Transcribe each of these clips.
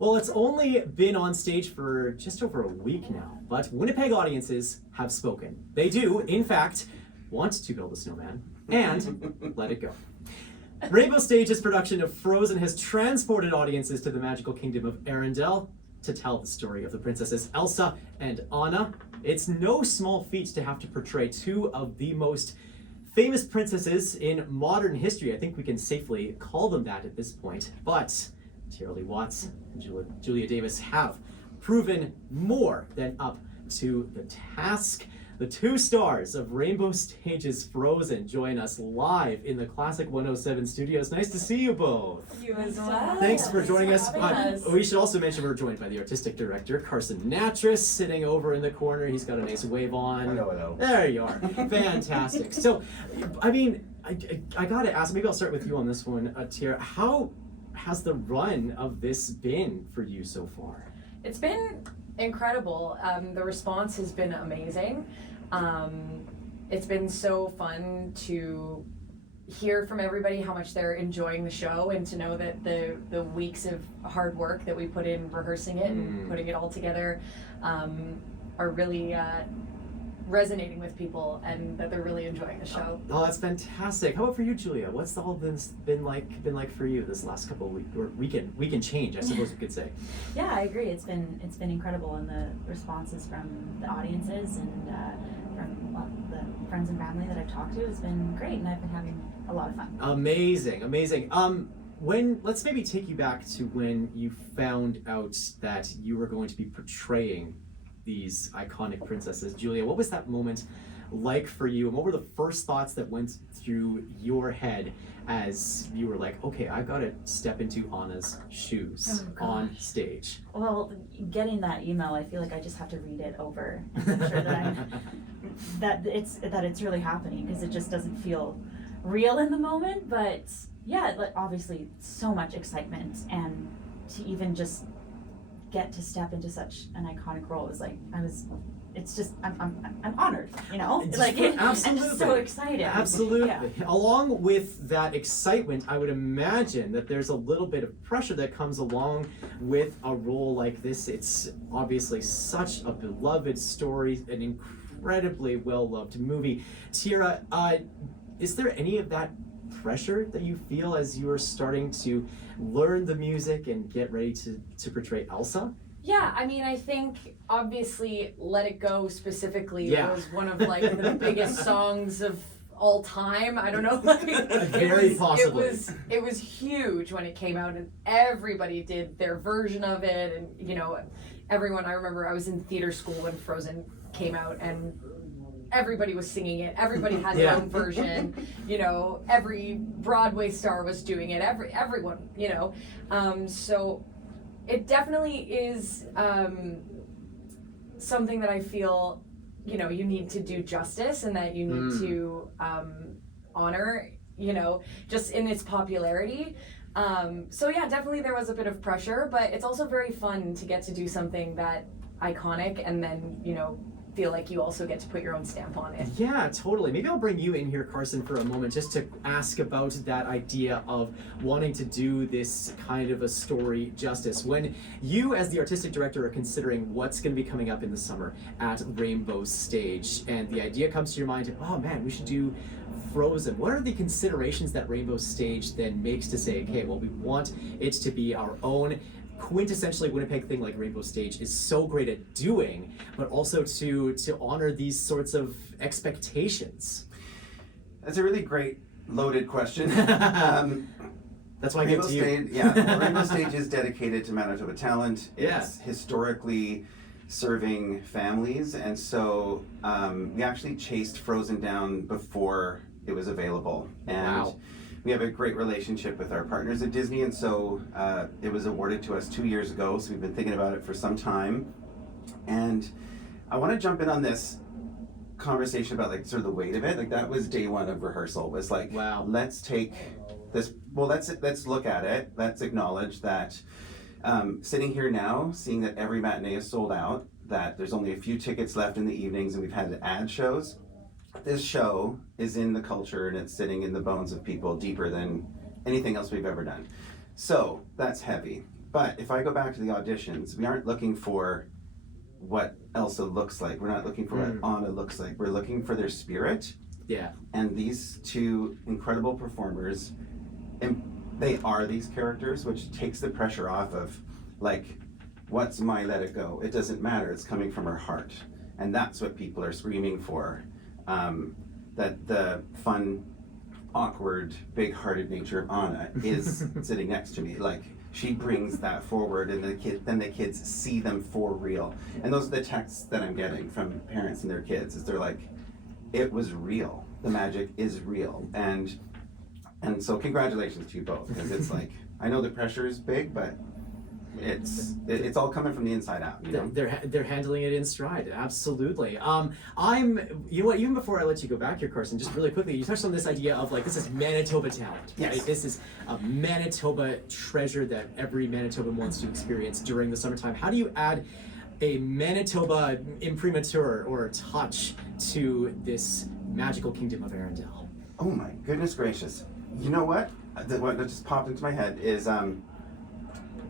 Well, it's only been on stage for just over a week now, but Winnipeg audiences have spoken. They do, in fact, want to build a snowman and let it go. Rainbow Stage's production of Frozen has transported audiences to the magical kingdom of Arendelle to tell the story of the princesses Elsa and Anna. It's no small feat to have to portray two of the most famous princesses in modern history. I think we can safely call them that at this point. But Tiera Watts and Julia Davis have proven more than up to the task. The two stars of Rainbow Stage's Frozen join us live in the Classic 107 studios. Nice to see you both. You as well. Thanks for joining us. us. We should also mention we're joined by the artistic director, Carson Nattrass, sitting over in the corner. He's got a nice wave on. Hello. There you are. Fantastic. So, I mean, I gotta ask, maybe I'll start with you on this one, Tiera. How has the run of this been for you so far? It's been incredible. The response has been amazing. It's been so fun to hear from everybody how much they're enjoying the show, and to know that the weeks of hard work that we put in rehearsing it and putting it all together are really resonating with people, and that they're really enjoying the show. Oh, that's fantastic. How about for you, Julia? What's all this been like for you this last couple of weeks, or weekend change, I suppose we could say? Yeah, I agree. It's been incredible, and the responses from the audiences and from the friends and family that I've talked to has been great, and I've been having a lot of fun. Amazing. Let's maybe take you back to when you found out that you were going to be portraying these iconic princesses. Julia, what was that moment like for you, and what were the first thoughts that went through your head as you were like, okay, I've got to step into Anna's shoes on stage? Well, getting that email, I feel like I just have to read it over and make sure that it's really happening, because it just doesn't feel real in the moment. But yeah, like, obviously so much excitement, and to even just get to step into such an iconic role is like, I'm honored, you know? Absolutely. I'm just so excited. Absolutely. Yeah. Along with that excitement, I would imagine that there's a little bit of pressure that comes along with a role like this. It's obviously such a beloved story, an incredibly well-loved movie. Tiera, is there any of that pressure that you feel as you are starting to learn the music and get ready to portray Elsa? Yeah, I mean, I think obviously Let It Go specifically was one of like the biggest songs of all time. I don't know, like possibly. It was huge when it came out, and everybody did their version of it, and you know, everyone. I remember I was in theater school when Frozen came out, and everybody was singing it. Everybody had their own version. You know, every Broadway star was doing it. Everyone. You know, so it definitely is something that I feel, you know, you need to do justice, and that you need to honor. You know, just in its popularity. So yeah, definitely there was a bit of pressure, but it's also very fun to get to do something that iconic, and then, you know, feel like you also get to put your own stamp on it. Yeah, totally. Maybe I'll bring you in here, Carson, for a moment, just to ask about that idea of wanting to do this kind of a story justice. When you, as the artistic director, are considering what's going to be coming up in the summer at Rainbow Stage, and the idea comes to your mind, oh man, we should do Frozen. What are the considerations that Rainbow Stage then makes to say, okay, well, we want it to be our own quintessentially Winnipeg thing, like Rainbow Stage is so great at doing, but also to honor these sorts of expectations? That's a really great loaded question. That's why I give it to you. Rainbow Stage is dedicated to Manitoba talent. It's historically serving families, and so we actually chased Frozen down before it was available. And we have a great relationship with our partners at Disney, and so it was awarded to us 2 years ago, so we've been thinking about it for some time. And I want to jump in on this conversation about like sort of the weight of it. Like, that was day one of rehearsal, was like, let's take this, let's look at it, let's acknowledge that sitting here now, seeing that every matinee is sold out, that there's only a few tickets left in the evenings, and we've had ad shows. This show is in the culture, and it's sitting in the bones of people deeper than anything else we've ever done. So that's heavy. But if I go back to the auditions, we aren't looking for what Elsa looks like. We're not looking for what Anna looks like. We're looking for their spirit. Yeah. And these two incredible performers, and they are these characters, which takes the pressure off of, like, what's my let it go? It doesn't matter. It's coming from her heart. And that's what people are screaming for. That the fun, awkward, big-hearted nature of Anna is sitting next to me. Like, she brings that forward, and then the kids see them for real. And those are the texts that I'm getting from parents and their kids, is they're like, it was real. The magic is real. And so congratulations to you both, because it's like, I know the pressure is big, but it's all coming from the inside out, you know? They're handling it in stride, absolutely. You know what, even before I let you go back here, Carson, just really quickly, you touched on this idea of, like, this is Manitoba talent, right? Yes. This is a Manitoba treasure that every Manitoban wants to experience during the summertime. How do you add a Manitoba imprimatur or touch to this magical kingdom of Arendelle? Oh my goodness gracious. You know what? What just popped into my head is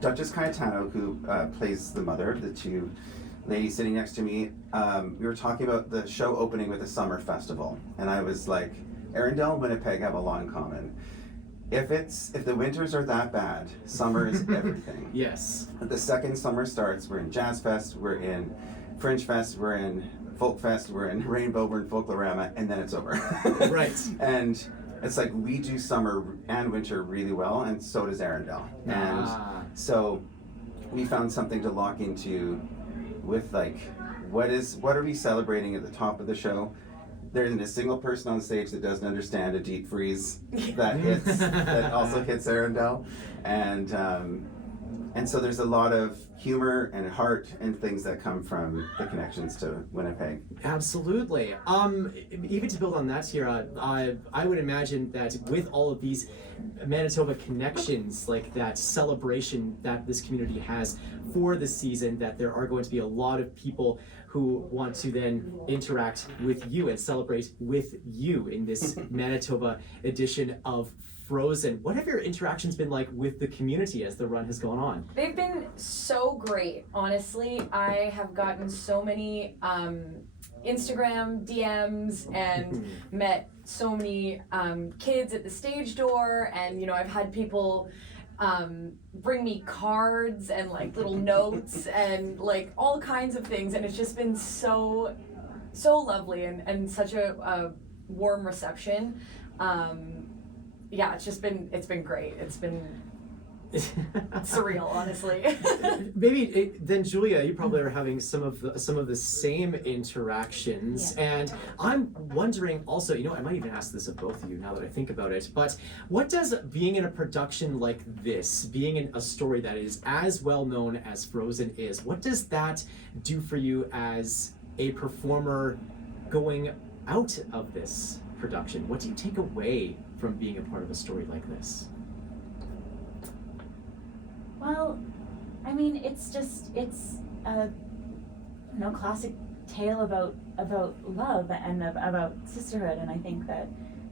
Duchess Cayetano, who plays the mother of the two ladies sitting next to me. We were talking about the show opening with a summer festival, and I was like, Arendelle and Winnipeg have a lot in common. If the winters are that bad, summer is everything. Yes. The second summer starts, we're in Jazz Fest, we're in Fringe Fest, we're in Folk Fest, we're in Rainbow, we're in Folklorama, and then it's over. Right. And it's like, we do summer and winter really well, and so does Arendelle. And so we found something to lock into with, like, what are we celebrating at the top of the show? There isn't a single person on stage that doesn't understand a deep freeze that also hits Arendelle. And so there's a lot of humor and heart and things that come from the connections to Winnipeg. Absolutely. Even to build on that, Tiera, I would imagine that with all of these Manitoba connections, like that celebration that this community has for the season, that there are going to be a lot of people who want to then interact with you and celebrate with you in this Manitoba edition of Frozen. What have your interactions been like with the community as the run has gone on? They've been so great, honestly. I have gotten so many Instagram DMs and met so many kids at the stage door, and, you know, I've had people bring me cards and, like, little notes and, like, all kinds of things, and it's just been so lovely and such a warm reception. Yeah, it's been great. It's been surreal, honestly. Maybe then, Julia, you probably are having some of the same interactions, and I'm wondering also. You know, I might even ask this of both of you now that I think about it. But what does being in a production like this, being in a story that is as well known as Frozen is, what does that do for you as a performer going out of this production? What do you take away from being a part of a story like this? Well, I mean, it's a classic tale about love and about sisterhood, and I think that,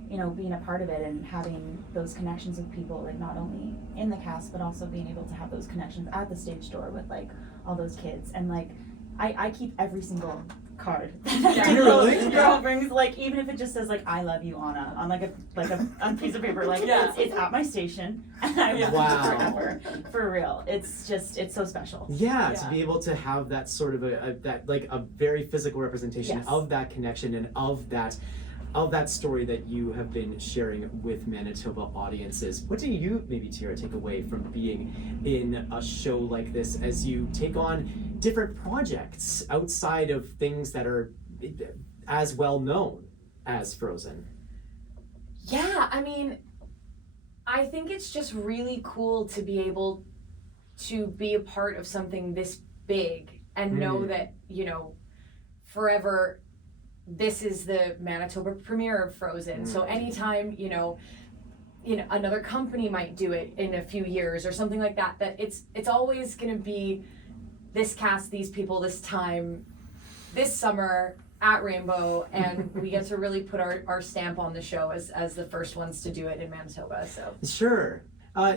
you know, being a part of it and having those connections with people, like, not only in the cast but also being able to have those connections at the stage door with, like, all those kids, and, like, I keep every single card that girl brings, like, even if it just says, like, I love you, Anna, on like a piece of paper, like, it's at my station, and I will forever, for real. It's so special. Yeah, to be able to have that sort of a very physical representation of that connection and of that story that you have been sharing with Manitoba audiences. What do you, maybe, Tiera, take away from being in a show like this as you take on different projects outside of things that are as well known as Frozen? Yeah, I mean, I think it's just really cool to be able to be a part of something this big and know that, you know, forever this is the Manitoba premiere of Frozen. So anytime, you know, another company might do it in a few years or something like that, that it's always going to be this cast, these people, this time, this summer at Rainbow, and we get to really put our stamp on the show as the first ones to do it in Manitoba. So sure.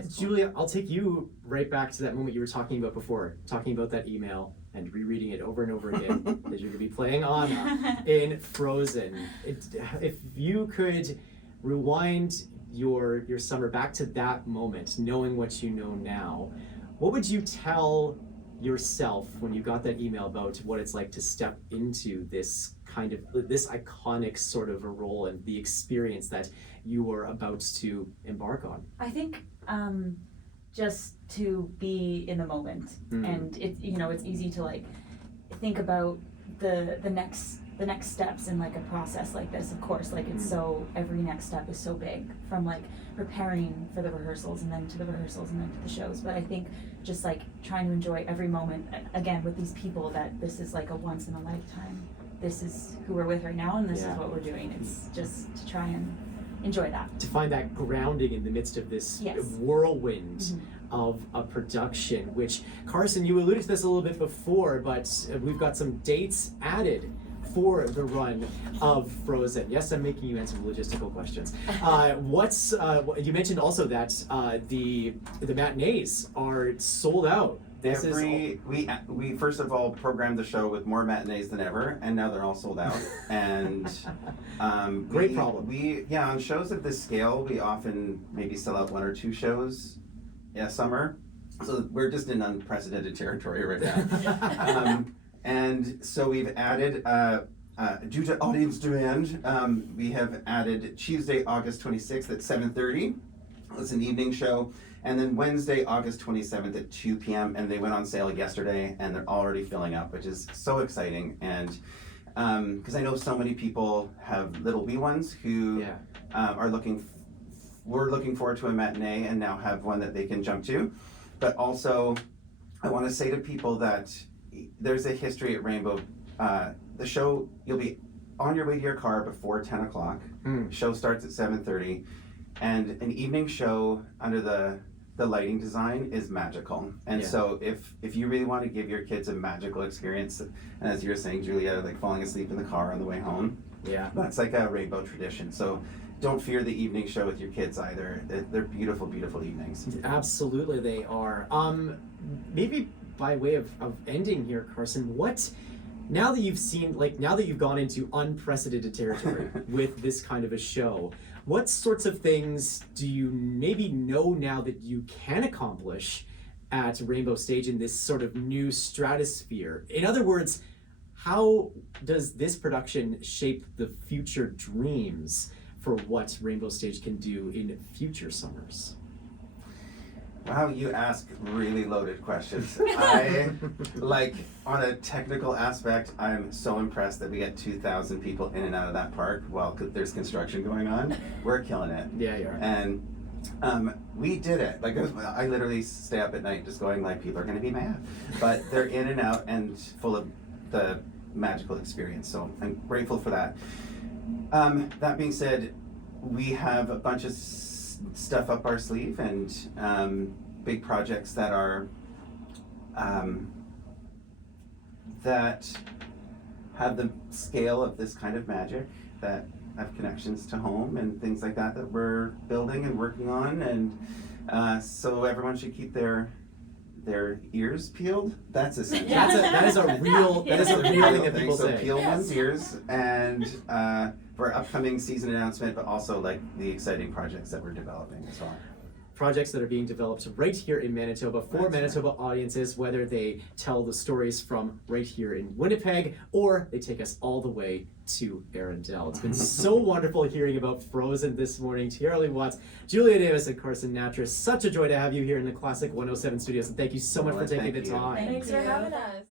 Julia, I'll take you right back to that moment you were talking about before, talking about that email and rereading it over and over again that you're going to be playing Anna in Frozen. If you could rewind your summer back to that moment, knowing what you know now, what would you tell yourself when you got that email about what it's like to step into this iconic sort of a role and the experience that you were about to embark on? I think just to be in the moment, and it's it's easy to like think about the next steps in like a process like this. Of course, like it's so every next step is so big, from like preparing for the rehearsals and then to the rehearsals and then to the shows. But I think just like trying to enjoy every moment again with these people, that this is like a once in a lifetime. This is who we're with right now, and this is what we're doing. It's just to try and enjoy that. To find that grounding in the midst of this whirlwind of a production, which, Carson, you alluded to this a little bit before, but we've got some dates added for the run of Frozen. Yes, I'm making you answer logistical questions. You mentioned also that the matinees are sold out. We first of all programmed the show with more matinees than ever, and now they're all sold out. And great problem. On shows of this scale, we often maybe sell out 1 or 2 shows a summer. So we're just in unprecedented territory right now. And so we've added, due to audience demand, we have added Tuesday, August 26th at 7:30. It's an evening show. And then Wednesday, August 27th at 2 p.m. And they went on sale yesterday, and they're already filling up, which is so exciting. And because I know so many people have little wee ones who we're looking forward to a matinee and now have one that they can jump to. But also, I want to say to people that there's a history at Rainbow. The show, you'll be on your way to your car before 10 o'clock. Show starts at 7:30. And an evening show under the lighting design is magical. And so if you really want to give your kids a magical experience, and as you were saying, Julia, like falling asleep in the car on the way home, that's like a Rainbow tradition. So don't fear the evening show with your kids either. They're beautiful, beautiful evenings. Absolutely they are. Maybe by way of ending here, Carson, now that you've gone into unprecedented territory with this kind of a show, what sorts of things do you maybe know now that you can accomplish at Rainbow Stage in this sort of new stratosphere? In other words, how does this production shape the future dreams for what Rainbow Stage can do in future summers? Wow, you ask really loaded questions. On a technical aspect, I'm so impressed that we get 2,000 people in and out of that park while there's construction going on. We're killing it. Yeah, you are. And we did it. I literally stay up at night just going people are going to be mad. But they're in and out and full of the magical experience. So I'm grateful for that. That being said, we have a bunch of stuff up our sleeve and big projects that are that have the scale of this kind of magic, that have connections to home and things like that we're building and working on, and so everyone should keep their ears peeled. That's essential. That is a real thing that people so say. Peel one's ears, and for upcoming season announcement, but also the exciting projects that we're developing as well. Projects that are being developed right here in Manitoba for That's Manitoba audiences, whether they tell the stories from right here in Winnipeg or they take us all the way to Arundel. It's been so wonderful hearing about Frozen this morning. Tiera Watts, Julia Davis, and Carson Nattrass. Such a joy to have you here in the Classic 107 studios, and thank you so much for taking the time. Thanks for having us.